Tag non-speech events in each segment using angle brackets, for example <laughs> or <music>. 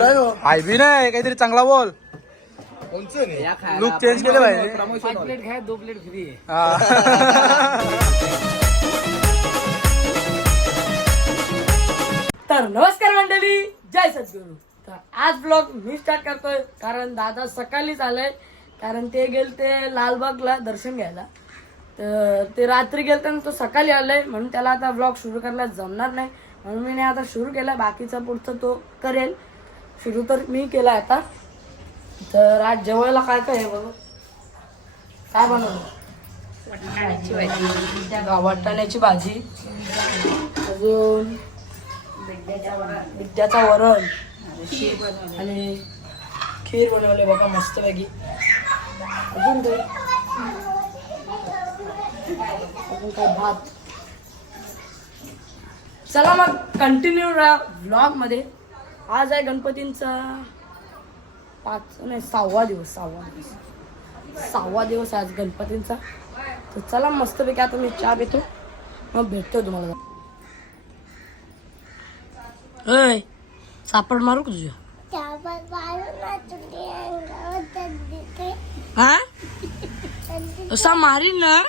हाय बी नाही काहीतरी चांगला बोल. लुक चेंज केलं पाहिजे. पाच प्लेट खाय दो प्लेट फ्री आहे हा. तर नमस्कार मंडळी जय सद्गुरू. तर आज ब्लॉग मी स्टार्ट करतोय कारण दादा सकाळीच आलंय. कारण ते गेल ते लालबागला दर्शन घ्यायला. तर ते रात्री गेलते आणि तो सकाळी आलाय म्हणून त्याला आता ब्लॉग सुरू करायला जमणार नाही. म्हणून मी आता सुरू केला बाकीचा पुढचं तो करेल. सुरू तर मी केला आता. तर आज जेवायला काय काय आहे बघ. काय बनवलं? वाटाण्याची भाजी. अजून बिड्याचा वरण. आणि खीर बनवले बघा मस्त पैकी अजून काय अजून काय भात. चला मग कंटिन्यू राहा ब्लॉगमध्ये आज आहे गणपतींचा पाच नाही सहावा दिवस सहावा दिवस. सहावा दिवस आहे आज गणपतींचा. तर चला मस्तपैकी आता मी चहा पितो. मग भेटतो तुम्हाला. अय सापड मारू का तुझ्या हा? असा मारीन ना.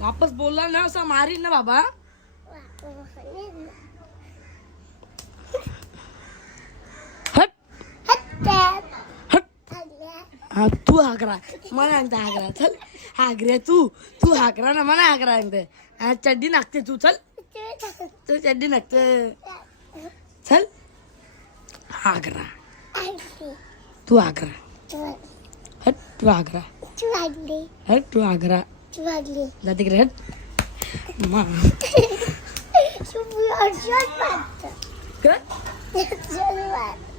वापस बोलला ना असा मारीन ना बाबा हट हट हा तू हाकरा. मला सांगते हाकरा. चल. हाकऱ्या तू. तू हाकरा ना मला हाकरा हा, चड्डी नागते तू. चल. तू चड्डी नागते. चल. हाकरा. तू हाकरा. हट तू हाकरा. हट तू हाकरा. जा तिकडे हट. मा.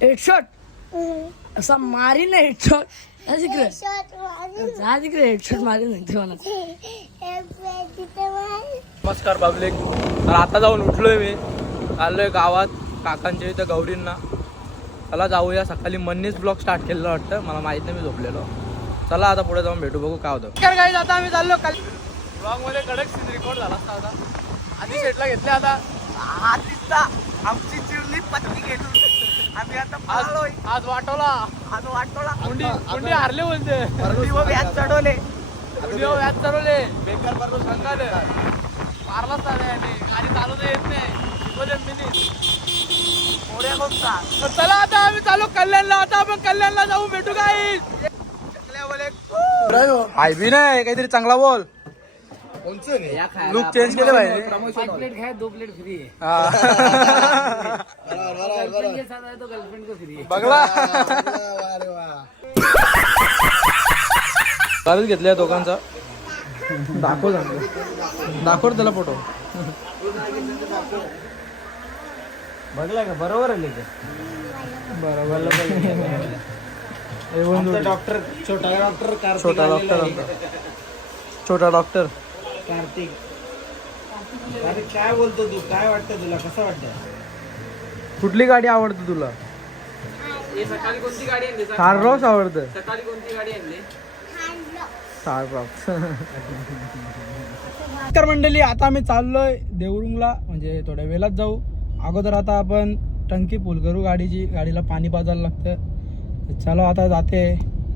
हेडशॉट <laughs> असा मारी ना हेडशॉट तिकडे जा तिकडे हेडशॉट मारी सांगते मला नमस्कार पब्लिक तर आता जाऊन उठलोय मी. आलोय गावात काकांच्या इथं गौरींना. चला जाऊया. सकाळी मन्नीच ब्लॉग स्टार्ट केलेलं वाटतं. मला माहीत नाही मी झोपलेलो. चला आता पुढे जाऊन भेटू. बघू काय होतं. आता आम्ही चाललो. काल ब्लॉगमध्ये कडक सीन रेकॉर्ड झाला असता आता. आधी सेटला घेतले आता. आधीचा आमची चिरली पत्नी घेतली. आम्ही आता आज आज वाटवला आज वाटवला कुंडी कुंडी हारले बोलते. व्याज चढवले. व्याज चढवले. बेकार बरोबर सांगाले मारला चालू आणि गाडी चालवता येत नाही. चला आता आम्ही चालू कल्याणला. आता आपण कल्याणला जाऊ. भेटू काय? हाय बी नाही. काहीतरी चांगला बोल. लुक चेंज केलं पाहिजे. प्लेट खाय दो प्लेट फ्री आहे हा. गर्लफ्रेंड के साथ आए तो? गर्लफ्रेंड को फ्री कालच घेतल्या दोघांचा. दाखव चांगलं दाखव त्याला फोटो बघला का? बरोबर आले का बरोबर. डॉक्टर छोटा डॉक्टर कार्तिक छोटा डॉक्टर. आमचा. छोटा डॉक्टर कार्तिक. अरे काय बोलतो तू? काय वाटतं तुला? कसं वाटतं कुठली गाडी आवडते तुला? सकाळी कोणती गाडी आणली? थार रॉक्स आवडतं. सकाळी कोणती गाडी आणली? थार रॉक्स. तर मंडळी आता आम्ही चाललोय देवरुंगला. म्हणजे थोड्या वेळात जाऊ. अगोदर आता आपण टंकी फुल करू गाडीची. गाडीला पाणी पाजायला लागतं. चलो आता जाते.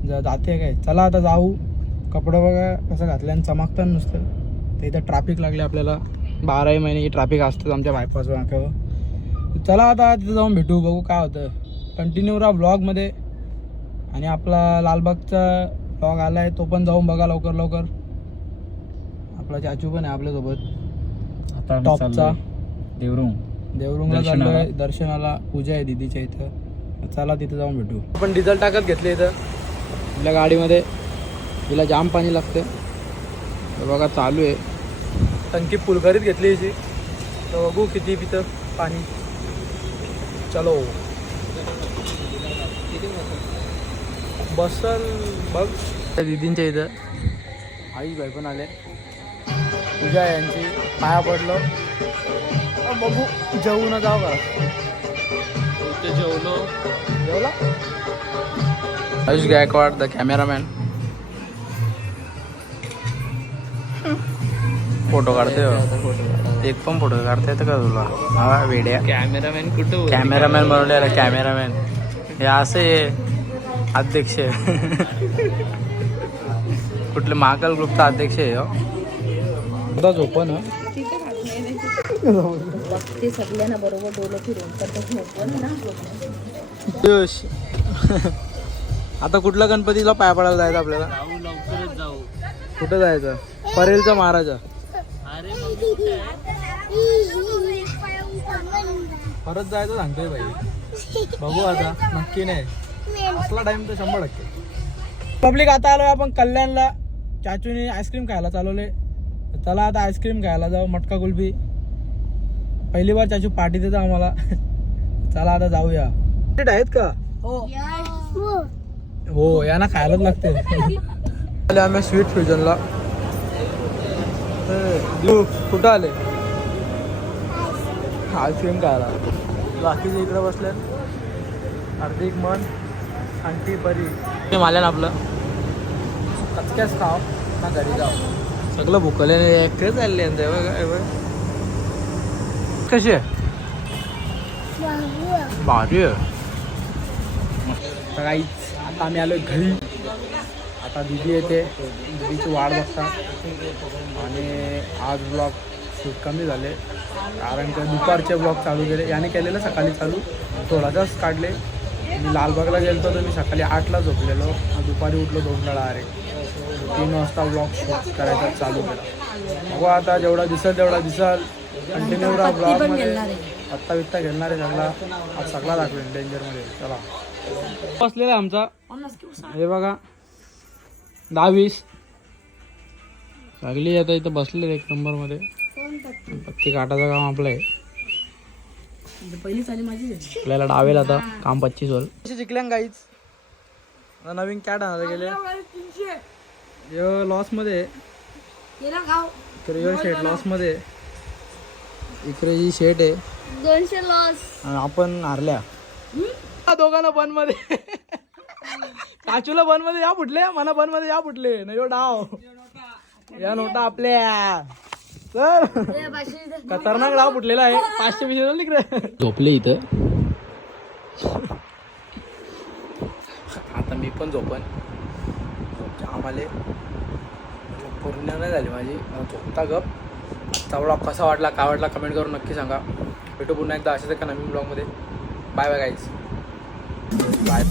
जाते काय? चला आता जाऊ. कपडं बघा कसं घातल्यानं चमकतात नुसतं. तर इथं ट्रॅफिक लागले आपल्याला. बाराही महिने ट्रॅफिक असतं आमच्या बायपास नाक्यावर चला आता तिथं जाऊन भेटू बघू काय होतं. कंटिन्यू राहा ब्लॉगमध्ये आणि आपला लालबागचा ब्लॉग आला आहे तो पण जाऊन बघा लवकर लवकर. आपला चाचू पण आहे आपल्यासोबत. आता टॉपचा देवरुंग. देवरुंगला दर्शनाला. चाललोय दर्शनाला. पूजा आहे दीदीच्या इथं. चला तिथं जाऊन भेटू. आपण डिझेल टाकत घेतले इथं. आपल्या गाडीमध्ये. हिला जाम पाणी लागतं तर बघा चालू आहे. टंकी फुल करीत घेतली हिची. तर बघू किती पितं पाणी. चलो। बसल बघ। त्या दीदींच्या इथं. आई भाई पण आले. पूजा यांची पाया पडलो. बघू जेवून जाऊ का? जेवलो. जेवला? Ayush Gaikwad the cameraman photo काढते हो. एक पण फोटो काढता येतं का तुला? हा वेड्या. कॅमेरामॅन कुठं कॅमेरामॅन बनवलेला कॅमेरामॅन. हे असे अध्यक्ष कुठले महाकाल ग्रुपचा अध्यक्ष आहे हो. ते सगळ्यांना बरोबर डोलं फिरून तर आता कुठल्या गणपतीला पाया पडायला जायचं आपल्याला? कुठं जायचं? परेलचा महाराजा. परत जायचं सांगतोय भाई बघू आता नक्की नाही. असला टाइम तर शंभर टक्के. पब्लिक आता आलोय आपण कल्याणला. चाचूने आईस्क्रीम खायला चालवले. चला आता आईस्क्रीम खायला जाऊ मटका कुल्फी. पहिली बार चाचू पार्टी देतो आम्हाला. चला आता जाऊया. आहेत का? हो. यांना खायलाच लागते आम्ही स्वीट फ्युजनला देऊ कुठं आले? आईस्क्रीम खायला. बाकीचे इकडे बसले हार्दिक मन आंटी परी ते माल्या ना आपलं. कचक्याच खाव ना घरी जाऊ सगळं भुकले एकटे चालले बघ. कशी आहे? भारी आहे. आता आम्ही आलो घरी. आता दिदी येते. दिदीची वाट बघता. आणि आज ब्लॉग शूट कमी झाले. कारण की दुपारचे ब्लॉग चालू केले. याने केलेलं सकाळी चालू. थोडासाच काढले. मी लालबागला गेलो तर मी सकाळी आठला झोपलेलो. दुपारी उठलो दोनला डायरेक्ट तीन वाजता ब्लॉग शूट करायचा चालू केला. बघू आता जेवढा दिसल तेवढा दिसल. कंटिन्यू राहा ब्लॉगमध्ये. आत्ता बित्ता घेणार आहे सगळा. आज सगळा दाखवेल डेंजरमध्ये चला. बसलेला आहे आमचा. हे बघा. दहावीस. सगळी आता इथं बसले एक नंबरमध्ये पत्ती काटाचं काम आपलं आहे. पहिली चाली माझी आपल्याला डावेल आता काम पच्चीस वर शिकल्या गाईच आता नवीन कॅट आणायला गेले. यो लॉसमध्ये. यो शेट लॉसमध्ये. आहे. इकडे ही शेट आहे. दोनशे लॉस आपण हारल्या. हा, दोघांना बनमध्ये. काचूला बनमध्ये या फुटले मला बनमध्ये या फुटले न यो डाव. या नोटा आपल्या. तर खतरनाक डाव फुटलेला आहे. पाचशे पिशे इकडे झोपले इथं. आता मी पण झोपन. आम्हाला पूर्ण नाही झाली माझी. झोपता गप. आजचा ब्लॉग कसा वाटला काय वाटला कमेंट करून नक्की सांगा. भेटू पुन्हा एकदा. अशाच एका नवीन ब्लॉगमध्ये बाय बाय गाईज बाय